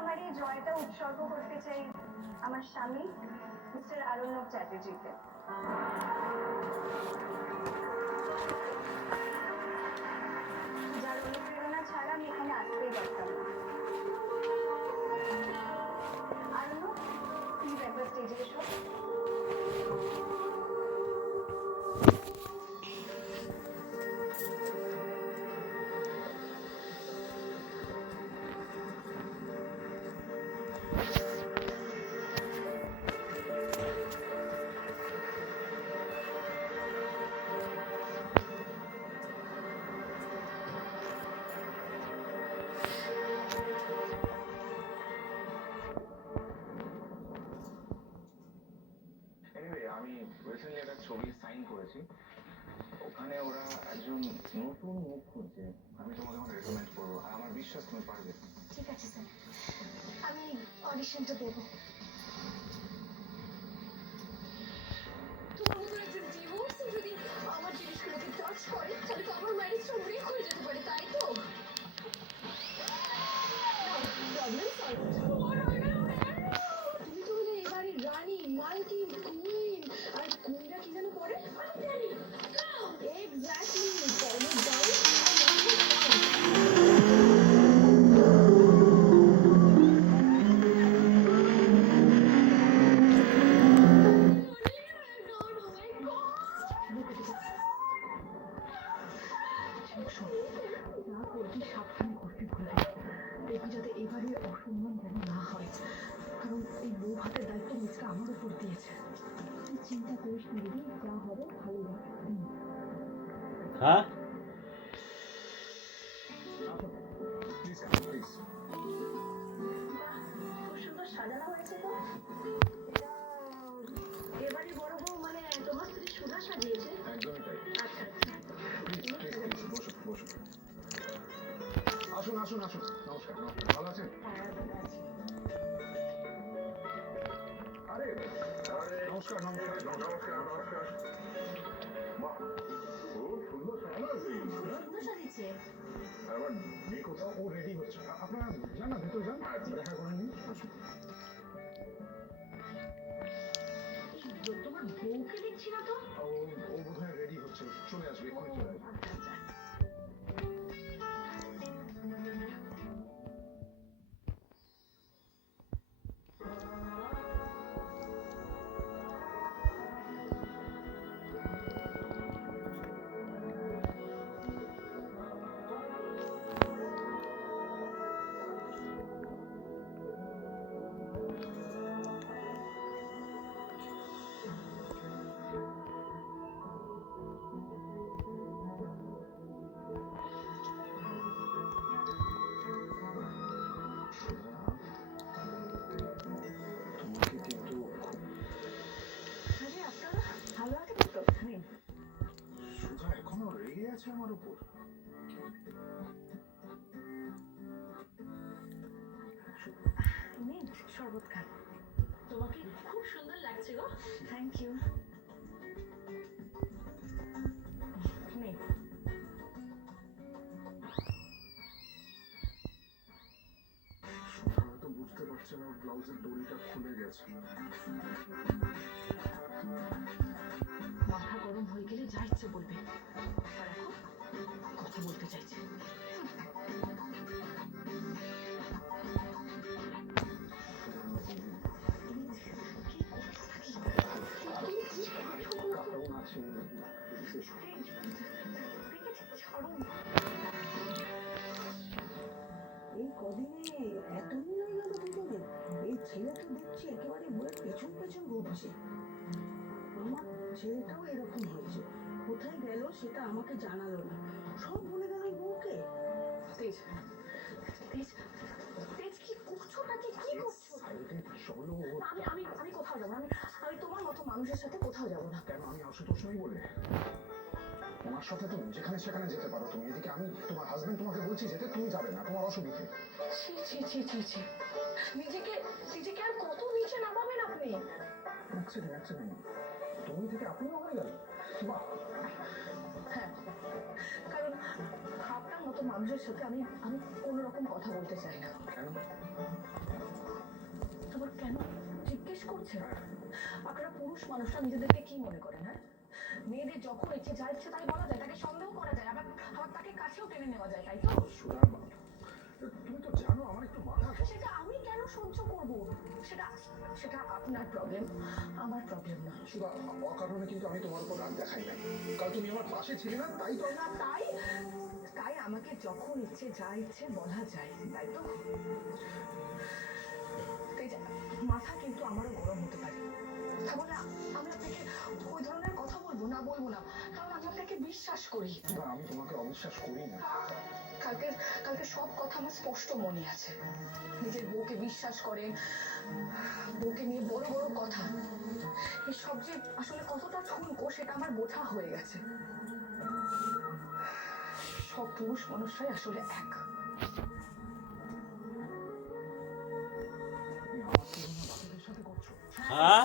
আমার এই জয়টা উৎসর্গ করতে চাই আমার স্বামী মিস্টার আরণ্যক চ্যাটার্জিকে। যার অনুপ্রেরণা ছাড়া আমি এখানে আসতেই পারতাম না। আরণ্যক, প্লিজ একবার স্টেজে এসো। আমি রিসেন্টলি একটা ছবি সাইন করেছি, ওখানে ওরা একজন নতুন মুখ খুঁজছে। আমি তোমাকে আমার রেকমেন্ড করবো, আর আমার বিশ্বাস তুমি পারবে। ঠিক আছে স্যার, আমি অডিশনটা দেবো। তোমার মতো একজন ডিভোর্সি যদি আমার জিনিসগুলোকে টাচ করে তাহলে তো আমার ম্যারেজটা ব্রেক হয়ে যেতে পারে, তাই তো? Problem solve. তুমি তো হলে এবারে রানী, মালকিন, কুইন। আর কুইনরা কি যেন করে? এক্স্যাক্টলি, কর্মর দাও। না করবি, সাবধানে করবি বলে দেখবি যাতে এবারে অসম্মান যেন না হয়, কারণ এই বউ হাতের দায়িত্ব মিসকে আমার উপর দিয়েছে। তুই চিন্তা করিস না দিদি, যা হবে ভালো হবে। হ্যাঁ খুব সুন্দর সাজানো হয়েছে তো। এটা এবারে বড় বউ মানে তোমার স্ত্রী সুধা সাজিয়েছে? একদমই তাই। আচ্ছা বসো বসো। আসুন আসুন আসুন। নমস্কার নমস্কার, ভালো আছেন? আরে নমস্কার নমস্কার নমস্কার নমস্কার। বাহ, খুব সুন্দর সাজানো আছে। সুন্দর সাজিয়েছে। আবার মেয়ে কোথাও? ও রেডি হচ্ছে। আপনারা যান না, ভেতর যান, দেখা করে নিন। আসুন। তোমার বউকে দেখছি না তো। ও বোধহয় রেডি হচ্ছে, চলে আসবে, এক্ষুনি চলে আসবে। আচ্ছা আচ্ছা। তোমাকে কিন্তু আরে আপনারা ভালো আছেন তো? নিন। সুধা এখনো রেগে আছে আমার উপর। নিন শরবত খান। তোমাকে খুব সুন্দর লাগছে গো। Thank you. নিন। সুধা হয়তো বুঝতে পারছে না, ব্লাউজের দড়িটা খুলে গেছে। মাথা গরম হয়ে গেলে যা ইচ্ছে বলবে, আর এখন কথা বলতে চাইছে। কেমন আছে? এই কদিনে এত মিল হয়ে গেল দুজনের। এই ছেলেটা দেখছি একেবারে বইয়ের পেছন পেছন ঘুরছে। আমার ছেলেটাও এরকম হয়েছে, কোথায় গেল সেটা আমাকে জানালো না, সব বলে গেল বউকে। তেজ, তেজ, তেজ কি করছো নাকি? কি করছো? চলো। আমি আমি আমি কোথাও যাবো না। আমি তোমার মতো মানুষের সাথে কোথাও যাবো না। কেন, আমি আশুতোষ নই বলে? ওনার সাথে তো যেখানে সেখানে যেতে পারো তুমি, এদিকে আমি তোমার হাজবেন্ড তোমাকে বলছি যেতে, তুমি যাবে না, তোমার অসুবিধে। ছি ছি ছি ছি ছি, নিজেকে নিজেকে আর কত নিচে নামাবেন আপনি? অ্যাক্সিডেন্ট তুমি থেকে আপনিও হয়ে গেল। বাহ, হ্যাঁ, কারণ আপনার মতো মানুষের সাথে আমি কোনো রকম কথা বলতে চাই না। কেন? তোমার কেন জিজ্ঞেস করছেন? আপনারা পুরুষ মানুষরা নিজেদেরকে কি মনে করেন? হ্যাঁ, মেয়েদের যখন ইচ্ছে যা ইচ্ছে তাই বলা যায়, তাকে সন্দেহ করা যায়, আবার তাকে কাছেও টেনে নেওয়া যায়, তাই তো? সুধা, তুমি তো জানো আমার একটু মাথা। সেটা আমি কেন সহ্য করব? সেটা আপনার প্রবলেম, আমার প্রবলেম না। সুধা, অকারণে কিন্তু আমি তোমার উপর রাগ দেখাই না। কাল তুমি আমার পাশে ছিলে না, তাই তো। না, তাই আমাকে যখন ইচ্ছে যা ইচ্ছে বলা যায়, তাই তো? তেজা, মাথা কিন্তু আমারও গরম হতে পারে, তাহলে আমি আপনাকে ওই ধরনের কথা বলবো না, কারণ আমি আপনাকে বিশ্বাস করি। সুধা, আমি তোমাকে অবিশ্বাস করি না। কালকে সব কথা আমার স্পষ্ট মনে আছে। নিজের বউকে বিশ্বাস করেন, বউকে নিয়ে বড় বড় কথা, এই সব যে আসলে কতটা ঠুনকো সেটা আমার বোঝা হয়ে গেছে। সব পুরুষ মানুষরাই আসলে এক। তুমি আমার তুলনা বাকিদের সাথে করছো। হ্যাঁ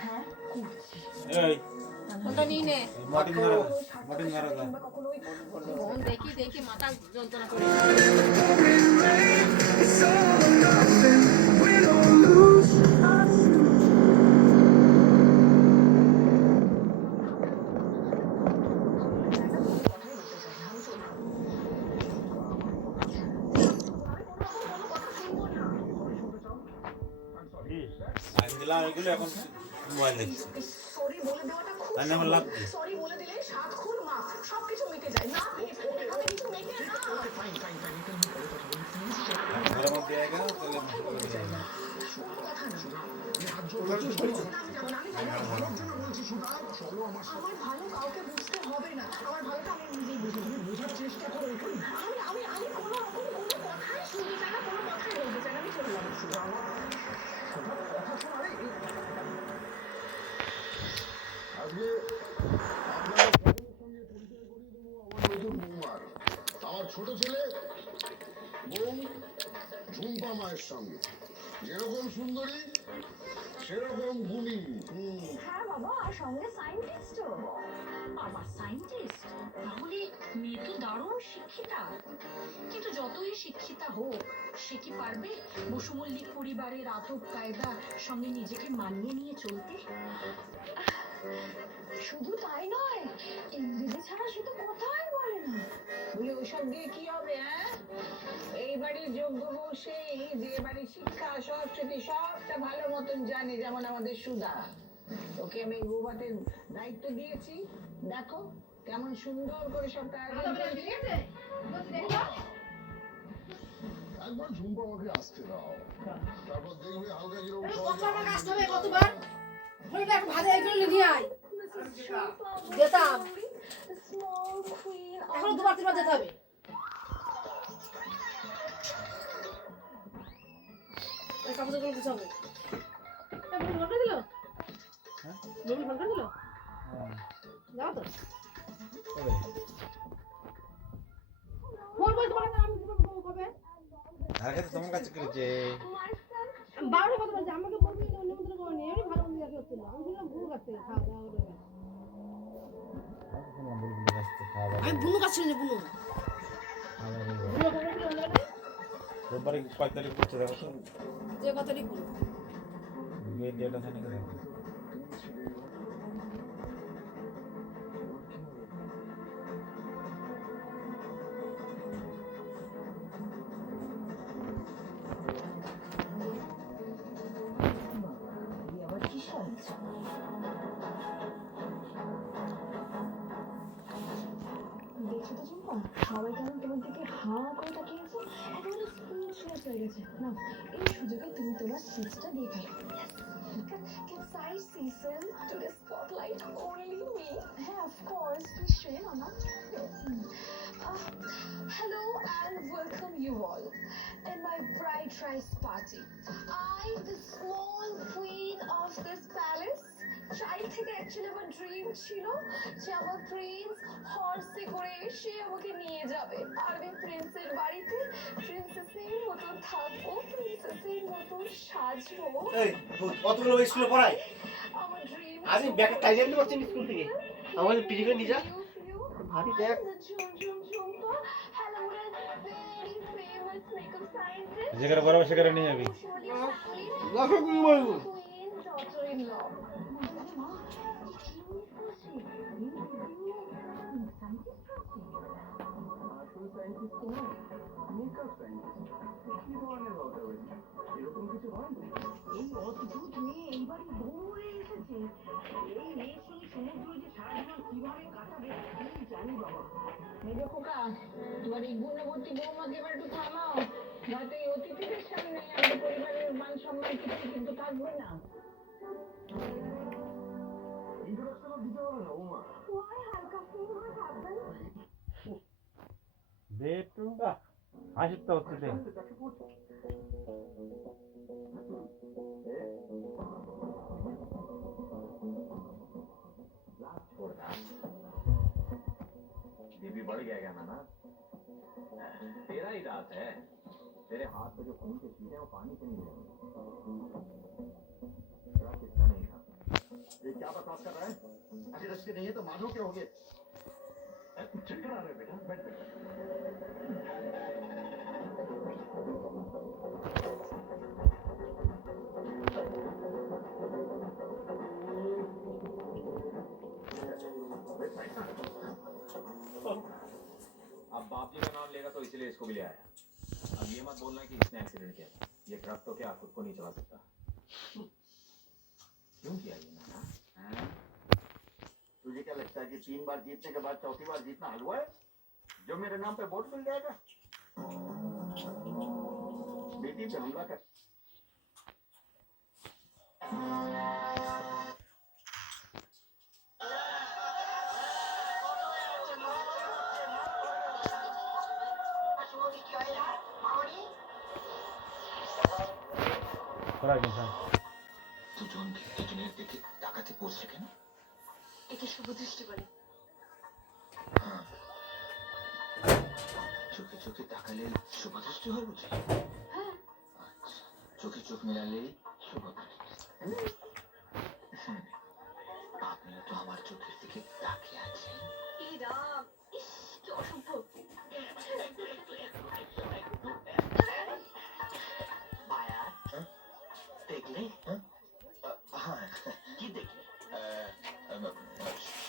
হ্যাঁ, করছি। এই ওটা নিয়ে নে। মাটিন মারা দা ফোন দেখি মাথা যন্ত্রণা করে। আমি দিলাম এগুলো, এখন মোবাইল দেখছি। সরি বলে দেওয়াটা খুব তাই না আমার লাভ কি? সরি বলে দিলে 7 খুন মাফ, সবকিছু মিটে যায়। না, আমি কিছু মেটে না। ফাইন, এটা নিয়ে পরে কথা বলি, প্লিজ। ঘরের মধ্যে আগে তাহলে কোনো কথা না। আমার ভালো কাউকে বুঝতে হবে না, আমার ভালোটা আমি নিজেই বুঝি। বোঝার চেষ্টা করো। আমি কোনো রকম কোনো কথাই শুনতে চাই না, কোনো কথাই বলতে চাই না, আমি চলে যাবো। আজকে আপনাদের সঙ্গে পরিচয় করিয়ে দেবো আমার নতুন বৌমার, আমার ছোট ছেলে বউ ঝুম্পা মায়ের সঙ্গে। যেরকম সুন্দরী সেরকম গুণী। হ্যাঁ বাবা, আর সঙ্গে সায়েন্টিস্টও। বাবা সায়েন্টিস্ট, তাহলে মেয়ে তো দারুণ শিক্ষিতা। কিন্তু যতই শিক্ষিতা হোক, সে কি পারবে বসুমল্লিক পরিবারের আদব কায়দা সঙ্গে নিজেকে মানিয়ে নিয়ে চলতে? শুধু তাই নয়, ইংরেজি ছাড়া সে তো কথাই বলে না। বলি ওসব দিয়ে কি হবে? হ্যাঁ, এই বাড়ির যোগ্য বউ সেই, যে বাড়ির শিক্ষা সংস্কৃতি সবটা ভালো মতন জানে, যেমন আমাদের সুধা। ওকে আমি এই বৌভাতের দায়িত্ব দিয়েছি, দেখো কেমন সুন্দর করে সবটা আয়োজন করেছি। একবার ঝুম্পা আমাকে আসতে দাও, তারপর দেখবে হালকা কিরকম কতবার ভাজা এগুলো নিয়ে আয়। যেতাম এখন 2-3 বার যেতে হবে। কাপড়গুলো গুছাবো। ফোন করে দিল? হ্যাঁ ফোন করে দিল? যাও তো। ফোন করে তোমার আমি কবে? আগে তো তোমার কাছে করেছে। 12টা কথা বলছে, আমাকে বলবি না, নিমন্ত্রণ করেনি। আমি ভালো মন্দ দেখে হচ্ছিল, আমি শুনলাম ভুল কাটতে খাওয়া দাওয়া করে। আমি বুনু কাটছি না, বুনু রোববারে কয় তারিখ করছে দেখো তো, যে কত তারিখ বুনু বিয়ের ডেট আছে নাকি দেখো। আবার কি সাজ? দেখছো তো ঝুম্পা, সবাই কেমন তোমার দিকে হা করে তাকিয়েছে, একেবারে স্পিচলেস হয়ে গেছে। না, এই সুযোগে তুমি তোমার স্পিচটা দিয়ে ফেলো। Can I see some to the spotlight? Only me. Yeah, of course. Please share, Mama. Hello and welcome you all in my bride rice party. I, the small queen of this palace, child থেকে actually আমার dream ছিল যে আমার Prince হর্সে করে এসে আমাকে নিয়ে যাবে, আর আমি প্রিন্সের বাড়িতে প্রিন্সেসের মতন থাকবো, প্রিন্সেসের মতন সাজবো। এই কতগুলো স্কুলে পড়াই? আমার ড্রিম আমি ব্যাগটা টাইজে আনতে পারছি স্কুল থেকে, আমাদের পিজি করে নিয়ে যা ভাবি দেখ। Jhumjhum ঝুমপা Let's make a scientist. যেখানে বরাবর সেখানে নিয়ে যাবি। দেখো কি বলবো Queen, daughter-in-law. আসল সায়েন্টিস্ট তো নয়, মেকআপ সায়েন্টিস্ট। কি ধরনের হতে হয়েছে? এরকম কিছু হয়নি। এই অদ্ভুত মেয়ে এইবারই বউ হয়ে এসেছে। এই মেয়ের সঙ্গে সমুদ্র যে সারা জীবন কিভাবে কাটাবে আমি জানি বাবা। মেজো খোকা, তোমার এই গুণবতী বৌমাকে এবার একটু থামাও। নয়তো এই অতিথিদের সামনে আমাদের পরিবারের মান সম্মান কিছু কিন্তু থাকবে না। ইন্ট্রোডাকশনও দিতে হবে না বৌমা। Why, Halka Singh, what happened? দে একটু হাসির তো হচ্ছে দে। बीबी बढ़ गया ना? तेरा ही रात है। तेरे हाथ पे जो खून के छींटे हैं वो पानी से नहीं गिरे। तेरा किसका नहीं था? ये क्या बकवास कर रहा है? अभी रस्ते नहीं है तो मानो क्या हो गया? चक्कर आ रहे बेटा, बैठ बैठ। अब बाप जी का नाम लेगा तो इसलिए इसको भी ले आया। अब ये मत बोलना कि इसने एक्सीडेंट किया। ये ट्रक तो क्या खुद को नहीं चला सकता। क्यों किया ये ना? तुझे क्या लगता है कि 3 बार जीतने के बाद चौथी बार जीतना हलवा है जो मेरे नाम पे वोट मिल जाएगा? बेटी पे हमला कर করা গেছে। দুজন দুজনের দিকে তাকাতে পড়ছে কেন? একে শুভ দৃষ্টি বলে। চোখে চোখে তাকালে শুভ দৃষ্টি হয় বুঝি? হ্যাঁ। আচ্ছা, চোখে চোখ মেলালে শুভ দৃষ্টি। আপনিও তো আমার চোখের দিকে তাকিয়ে আছেন। এই রাম, ইস কি অসভ্য। মায়া, দেখলে? হ্যাঁ, কি দেখলে?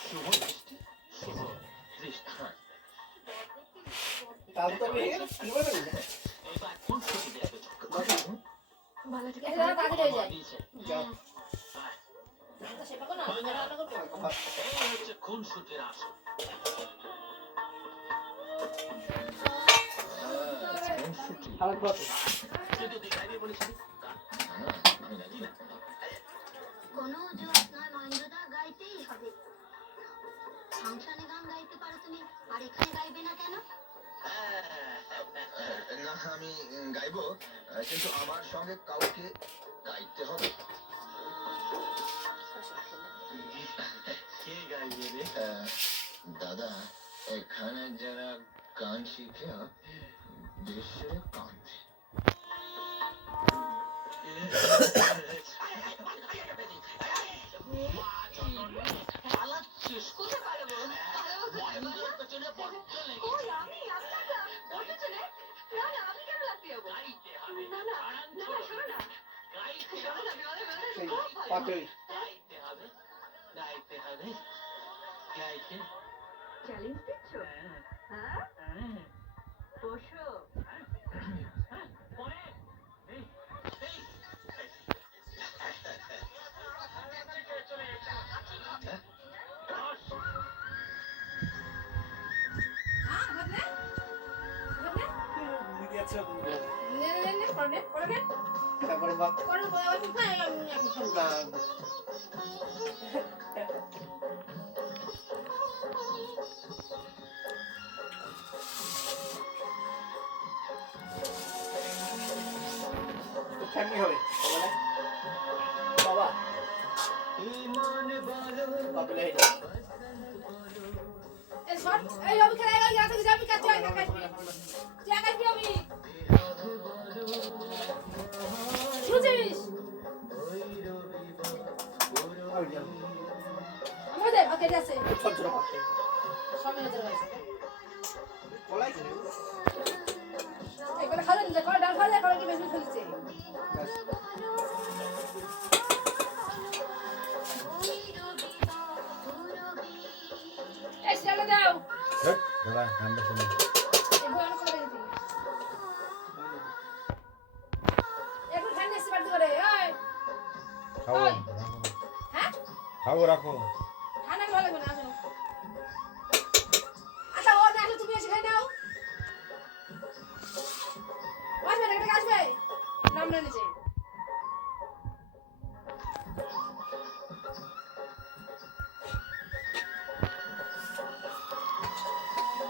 শুভ দৃষ্টি। শুভ দৃষ্টি, হ্যাঁ। তাহলে তো আমি শুনবো না এবার কোন ছবি দেখবে? বালাটাকে এটা তাড়াতাড়ি হয়ে যায়। যাও তো সেটা কোনো আমি রান্না করবো। এই হচ্ছে কোন সূর্যের আসল। আর কত তুই তো দেখাইবে বলেছিলি। আমি জানি না। কোনো জ্যোৎস্না নয়নদা গাইতেই হবে। ফাংশনে গান গাইতে পারো তুমি, আর এখানে গাইবে না কেন? না আমি গাইবো, কিন্তু আমার সঙ্গে কাউকে গাইতে হবে। কে গাইবে রে? দাদা, এখানে যারা গান শিখে দেশে কাঁদে। কোথায় পারবো? ওই আমি আপনারা ওটা চলে। না না আমি কেন লাগতে যাবো? না না না না শোনো না। শোনো না বিমানে সেই খুব ভালো। পাটই গাইতে হবে, গাইতে হবে, গাইতে। চ্যালেঞ্জ দিচ্ছ? হ্যাঁ, বসো। দিদি আছে করে তারপরে বাপ না ফ্যামিলি হবে বাবা বাবা লাই এই শর্ট এই রবি খেলা গেল যাতে যাবি কাছে আকাশ তুই আকাশ যাবি শুনছিস আমাদের ওকে যাচ্ছে ছোট ছোট পাখি সামনে নজর রাখছে কলাই কেন এগুলো খাবেন করে কি বেশি ফেলছে এই সিরিয়ালটা দাও দাদা গানটা শুনে এই ভয়ানক করে দিয়েছি একটু ফ্যান এসে বাড়ি করে ওই খাবো ওই। রাখো। হ্যাঁ খাবো রাখো ঠান্ডা ভালো লাগবে না আসো আচ্ছা ও না আসলে তুমি এসে খাই নাও আসবে না এটা আসবে নাম না নিচে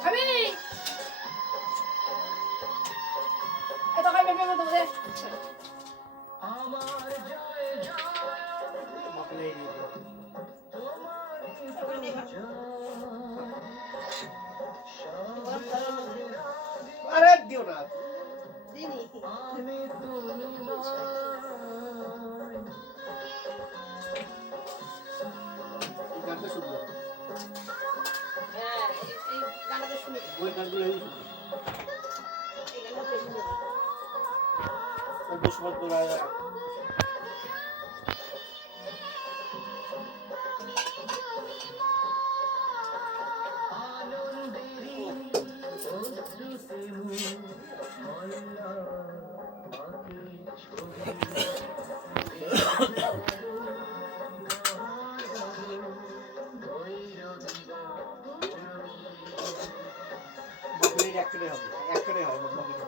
আমি এত খাই বেবে তো দে বাপলে এই দিয়ে আরে দিও না দিনি এই গানটা শুনবো হ্যাঁ এই গানটা শুনি ওই গানগুলো এই শুনবো এই গানটা শুনি ওই দুশ্মন তোরা বাপলের একটাই হবে একটাই হবে বাপলের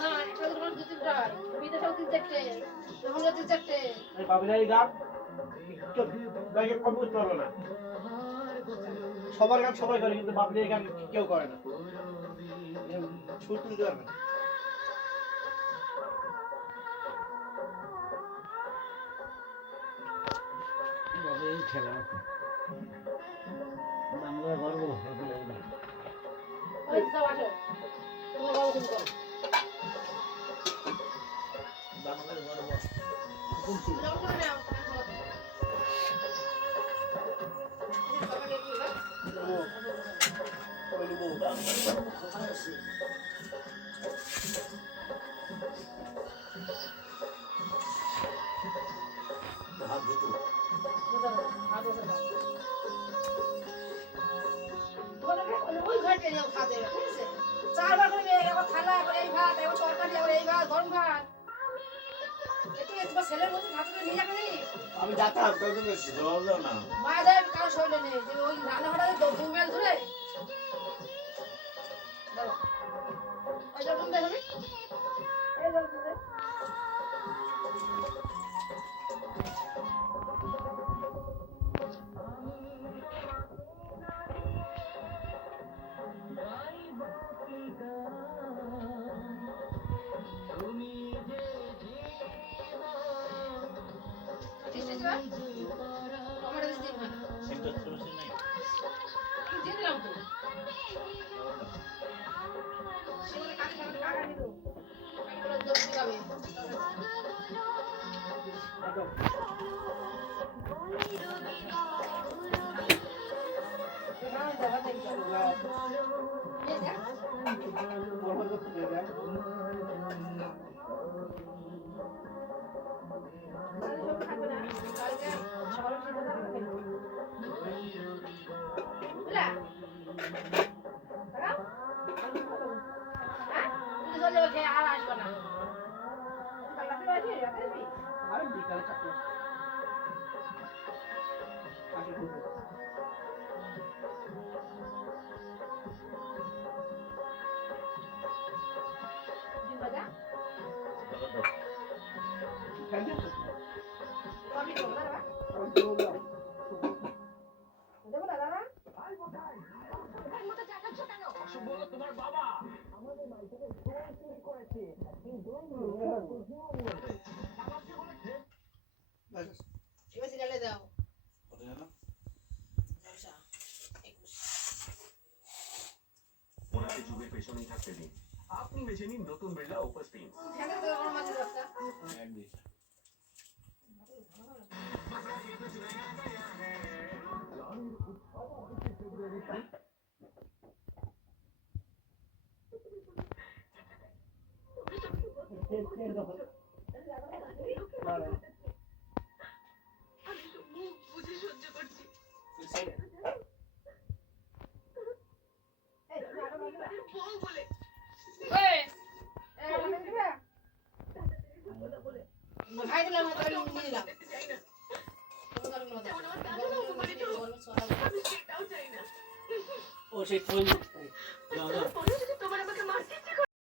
না একটা দোকান দু তিনটা বিদেশেও তিন চারটে এখনও তিন চারটে বাপলের গান লাগে কম করতে পারবো না সবার গান সবাই করে কিন্তু বাপলের গান কেউ করে না সুর তুলতে পারবে না এই ছেলে বাংলা গর্ব ওই সব আসো তোমার বাবু তুমি করো বাংলার গর্ব নাও করে নাও ওই নেবো হাত ধুতো ওই ঘরটা নিয়ে খাওয়া যাবে ঠিক আছে চারবার করে একবার থালা করে এই ভাত একবার তরকারি একবার এই ভাত গরম ভাত একটু তোমার ছেলের মধ্যে ভাত করে নিয়ে যাবে নাকি আমি যাতাম তখন জবাব দাও না মায়েদের কারো শরীরে নেই যে ওই রান্নাঘরে দু মেল ধরে দাও ওই জল তুমি দেখো এই জল তুমি টমেটো দিস দিন সিনটা শুনছিস নাই দিয়ে দিলাম তো সেগুলো কাটি কাটি কাটা নিল এগুলো দোষ দিগাবে আর আসবে না আমি বিকালে চাকরি এবার সিরিয়ালে দাও ওনাকে যুগের পেছনেই থাকতে দিন আপনি বেছে নিন নতুন বিড়লা ওপার স্পিন ফ্যানের তো আমার মাঝে রাস্তা এই দেখো। না, না। আমি তো মুখ বুঝে সহ্য করছি। এই সাইডে। বউ বলে এই, আমাকে দিবা? ভাই দিলাম, হাতে নিয়ে নিলাম। চাই না, কোনো কারণ নয়। যেমন আমার দাদুরা উপকারিত হোক, গরমে সরাবো। আমি সেটাও চাই না। ও সেই ফোন তারপরে